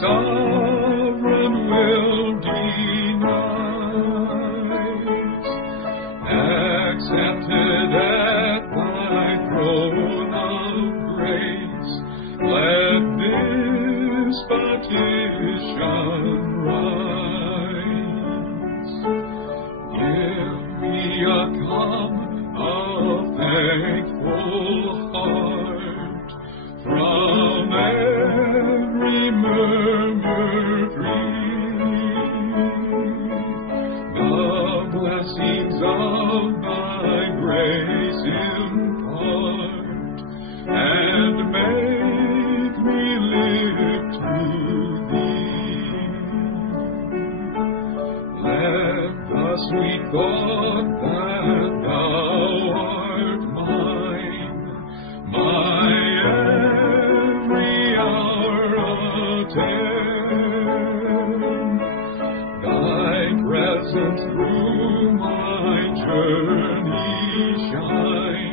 sovereign will delight, accepted at thy throne of grace. Let this petition rise. Give me a cup of thankful heart, from every murmur free. The blessings of thy grace impart, and make me live to thee. Let the sweet thought that thou art mine, my every hour attend. Thy presence through my journey shine,